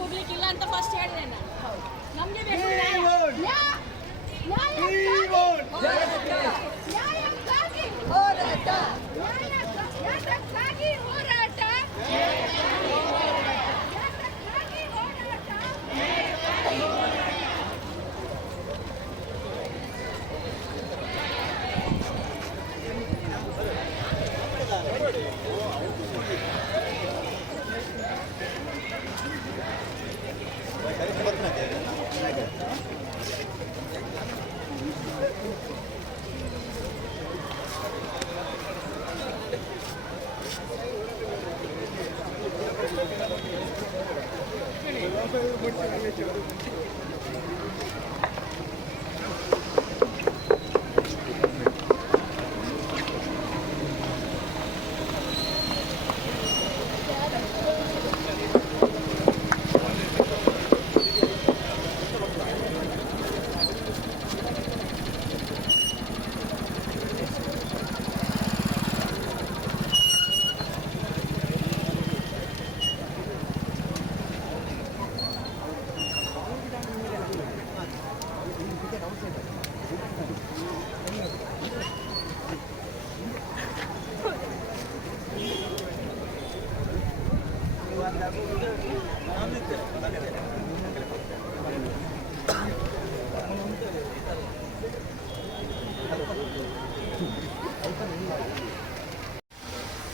ಹೋಗ್ಲಿಕ್ಕಿಲ್ಲ ಅಂತ ಫಸ್ಟ್ ಹೇಳಿದೆ ನಮ್ಗೆ ಹೋರಾಟ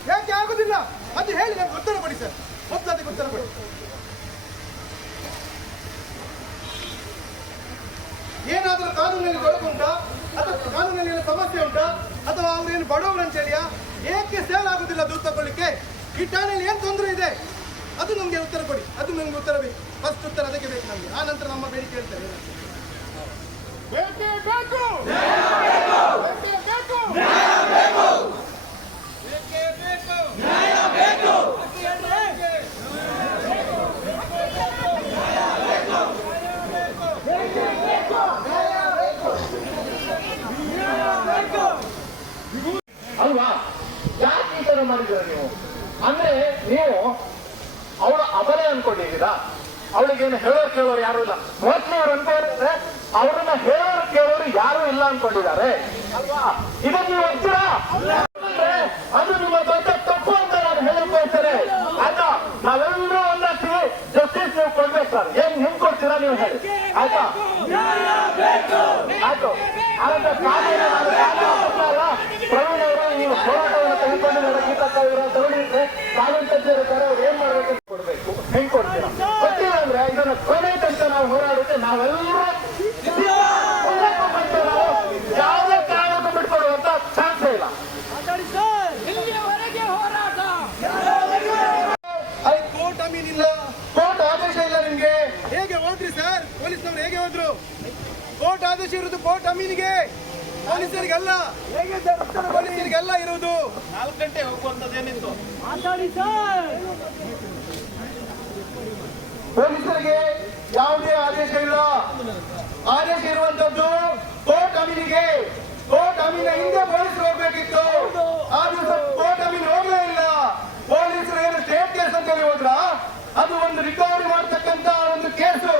ಯಾಕೆ ಆಗುದಿಲ್ಲ ಅದು ಹೇಳಿ ನಮ್ಗೆ ಉತ್ತರ ಕೊಡಿ ಸರ್. ಅದಕ್ಕೆ ಉತ್ತರ ಕೊಡಿ. ಏನಾದರೂ ಕಾನೂನಲ್ಲಿ ತೊಡಕು ಉಂಟಾ ಅಥವಾ ಕಾನೂನಲ್ಲಿ ಸಮಸ್ಯೆ ಉಂಟಾ ಅಥವಾ ಅವ್ರೇನು ಬಡವರು ಅಂತ ಹೇಳಿಯಾ? ಏಕೆ ಸೇಲ್ ಆಗುದಿಲ್ಲ ದುಡ್ಡು ತಗೊಳ್ಳಿಕ್ಕೆ? ಈ ಠಾಣೆಯಲ್ಲಿ ಏನು ತೊಂದರೆ ಇದೆ ಅದು ನಮಗೆ ಉತ್ತರ ಕೊಡಿ. ಅದು ನಮ್ಗೆ ಉತ್ತರ ಬೇಕು. ಫಸ್ಟ್ ಉತ್ತರ ಅದಕ್ಕೆ ಬೇಕು ನಮಗೆ. ಆ ನಂತರ ನಮ್ಮ ಬೇಡಿಕೆ ಹೇಳ್ತಾರೆ. ಅಲ್ವಾ? ಯಾಕೆ ಈ ತರ ಮಾಡಿದ್ದೀರ ನೀವು? ಅಂದ್ರೆ ನೀವು ಅವಳು ಅಬಲೆ ಅನ್ಕೊಂಡಿದ್ದೀರಾ? ಅವಳಿಗೇನು ಹೇಳೋರು ಕೇಳೋರು ಯಾರು ಇಲ್ಲ. ಮೋಸ್ಟ್ಲಿ ಅವ್ರು ಅನ್ಕೊಂಡಿದ್ರೆ ಅವ್ರನ್ನ ಹೇಳೋರು ಕೇಳೋರು ಯಾರು ಇಲ್ಲ ಅನ್ಕೊಂಡಿದ್ದಾರೆ ಅಲ್ವಾ? ಇದನ್ನ ನೀವು ಅಂತೀರಾ? ಅದು ನಿಮ್ಮ ದೊಡ್ಡ ತಪ್ಪು ಅಂತ ನಾನು ಹೇಳಕ್ ಬಯಸ್ತೇನೆ. ಆಯ್ತಾ? ನಾವೆಲ್ಲರೂ ಒಂದಾಗ್ತೀವಿ. ಜಸ್ಟಿಸ್ ನೀವು ಕೊಡ್ಬೇಕು ಸರ್. ಏನ್ ನಿಮ್ ಕೊಡ್ತೀರಾ ನೀವು ಹೇಳಿ. ಆಯ್ತಾ? ಆಯ್ತು. ಆದ್ರೆ ಪ್ರವೀಣ್ ಅವರು ನೀವು ಹೋರಾಟವನ್ನು ತೆಗೆದುಕೊಂಡಿದ್ದಾರೆ. ಗೀತಕ್ಕ ಇವರ ತಗೊಂಡಿದ್ರೆ ಕಾನೂನು ತಜ್ಞರಿದ್ದಾರೆ. ಅವ್ರು ಏನ್ ಮಾಡ್ಬೇಕು ಕೊಡ್ಬೇಕು. ಹೆಂಗ್ ಕೊಡ್ತೀರಾ? ಗೊತ್ತಿಲ್ಲ ಅಂದ್ರೆ ಇದನ್ನ ಕೊನೆ ತನಕ ನಾವು ಹೋರಾಡುತ್ತೆ. ನಾವೆಲ್ಲರೂ ಯಾವುದೇ ಕಾರಣಕ್ಕೂ ಬಿಟ್ಕೊಡುವಂತ ಚಾನ್ಸೇ ಇಲ್ಲ. ಕೋರ್ಟ್ ಅಮೀನ್ ಇಲ್ಲ, ಕೋರ್ಟ್ ಆದೇಶ ಇಲ್ಲ ನಿಮ್ಗೆ. ಹೇಗೆ ಹೋದ್ರಿ ಸರ್? ಪೊಲೀಸ್ನವ್ರು ಹೇಗೆ ಹೋದ್ರು? ಕೋರ್ಟ್ ಆದೇಶ ಇರುವುದು ಕೋರ್ಟ್ ಅಮೀನಿಗೆ, ಪೊಲೀಸರಿಗಲ್ಲ. ಪೊಲೀಸರಿಗೆಲ್ಲ ಇರುವುದು 4 ಗಂಟೆ ಹೋಗುವಂತದ್ದೇನಿತ್ತು. ಪೊಲೀಸರಿಗೆ ಯಾವುದೇ ಆದೇಶ ಇಲ್ಲ. ಆದೇಶ ಇರುವಂತದ್ದು ಕೋರ್ಟ್ ಅಮೀನಿಗೆ. ಕೋರ್ಟ್ ಅಮೀನ ಹಿಂದೆ ಪೊಲೀಸರು ಹೋಗ್ಬೇಕಿತ್ತು. ಆ ದಿವಸ ಕೋರ್ಟ್ ಅಮೀನ್ ಹೋಗ್ಲೇ ಇಲ್ಲ. ಪೊಲೀಸರು ಏನು ಸ್ಟೇಟ್ ಕೇಸ್ ಅಂತ ಹೇಳಿ ಹೋದ್ರ? ಅದು ಒಂದು ರಿಕವರಿ ಮಾಡತಕ್ಕಂತ ಒಂದು ಕೇಸು.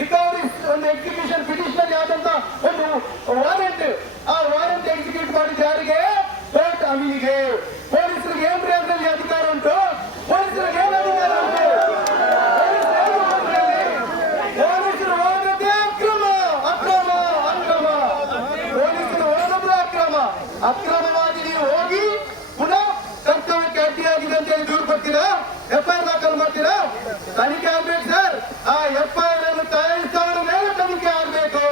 ರಿಕವರಿ ಒಂದು ಎಕ್ಸಿಕ್ಯೂಷನ್ ಪಿಟಿಷನರಿ ಆದಂತ ಒಂದು ವಾರೆಂಟ್. ಆ ವಾರೆಂಟ್ ಎಕ್ಸಿಕ್ಯೂಟ್ ಮಾಡಿದ ಯಾರಿಗೆ? ಕೋರ್ಟ್ ಅಮೀನಿಗೆ. ಪೊಲೀಸರಿಗೆ ಏನ್ರಿ ಅದರಲ್ಲಿ ಅಧಿಕಾರ ಉಂಟು? ಪೊಲೀಸರಿಗೆ ಏನು ಅಧಿಕಾರ ಉಂಟು? ಪೊಲೀಸರು ಹೋಗೋದೇ ಅಕ್ರಮ, ಅಕ್ರಮ, ಅಕ್ರಮ. ಪೊಲೀಸರು ಹೋಗೋದು ಅಕ್ರಮ. ಅಕ್ರಮವಾಗಿ ನೀವು ಹೋಗಿ ಪುನಃ ಕರ್ತವ್ಯಕ್ಕೆ ಅಡ್ಡಿಯಾಗಿದೆ ಅಂತ ಹೇಳಿ ದೂರು ಕೊಡ್ತೀರಾ? FIR ದಾಖಲು ಮಾಡ್ತೀರಾ? ತನಿಖೆ ಆಗ್ಬೇಕು ಸರ್. ಆ FIR ಅನ್ನು ತಯಾರಿಸಿದವರ ಮೇಲೆ ತನಿಖೆ ಆಗ್ಬೇಕು.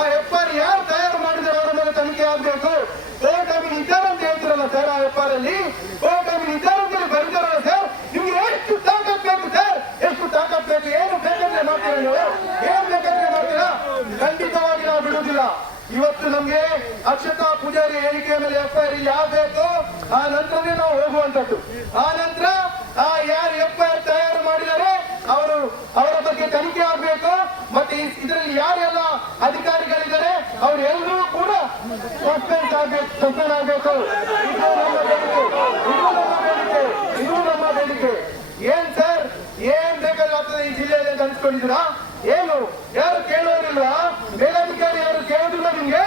ಆ FIR ಯಾರು ತಯಾರು ಮಾಡಿದರೆ ಅವರ ಮೇಲೆ ತನಿಖೆ ಆಗ್ಬೇಕು. ಕೋರ್ಟ್ ಅಮೀನ್ ಇದ್ದಾರೆ ಅಂತ ಹೇಳ್ತಿರಲ್ಲ ಸರ್. ಆ FIR ಅಲ್ಲಿ ಕೋರ್ಟ್ ಅಮೀನ್ ಇದ್ದಾರೆ ಅಂತ ಹೇಳಿ ಬರೀತಾರಲ್ಲ ಸರ್. ನಿಮ್ಗೆ ಎಷ್ಟು ತಾಕತ್ ಬೇಕು ಸರ್? ಎಷ್ಟು ತಾಕತ್ ಬೇಕು? ಏನು ಬೇಕಂದ್ರೆ ಮಾಡ್ತೀರಾ ನೀವು? ಏನ್ ಬೇಕಂದ್ರೆ ಮಾಡ್ತೀರಾ? ಖಂಡಿತವಾಗಿ ನಾವು ಬಿಡುವುದಿಲ್ಲ. ಇವತ್ತು ನಮ್ಗೆ ಅಕ್ಷತಾ ಪೂಜಾರಿ ಹೇಳಿಕೆಯ ಮೇಲೆ FIR ಆಗಬೇಕು. ಆ ನಂತರನೇ ನಾವು ಹೋಗುವಂತದ್ದು. ಆ ನಂತರ ಯಾರು FIR ತಯಾರು ಮಾಡಿದರೆ ಅವರ ಬಗ್ಗೆ ತನಿಖೆ ಆಗಬೇಕು. ಮತ್ತೆ ಇದರಲ್ಲಿ ಯಾರೆಲ್ಲ ಅಧಿಕಾರಿಗಳಿದ್ದಾರೆ ಅವರೆಲ್ಲರೂ ಕೂಡ ಸಸ್ಪೆಂಡ್ ಆಗಬೇಕು. ಇದು ನಮ್ಮ ಬೇಡಿಕೆ. ಏನ್ ಸರ್, ಏನ್ ಬೇಕಾಗ್ತದೆ ಈ ಜಿಲ್ಲೆಯಲ್ಲಿ ಅಂತ ಅನ್ಸ್ಕೊಂಡಿದ್ದೀರಾ? ಏನು ಯಾರು ಕೇಳೋರಿಲ್ವಾ? ಮೇಲಧಿಕಾರಿ ಯಾರು ಕೇಳೋದಿಲ್ಲ ನಿಮ್ಗೆ?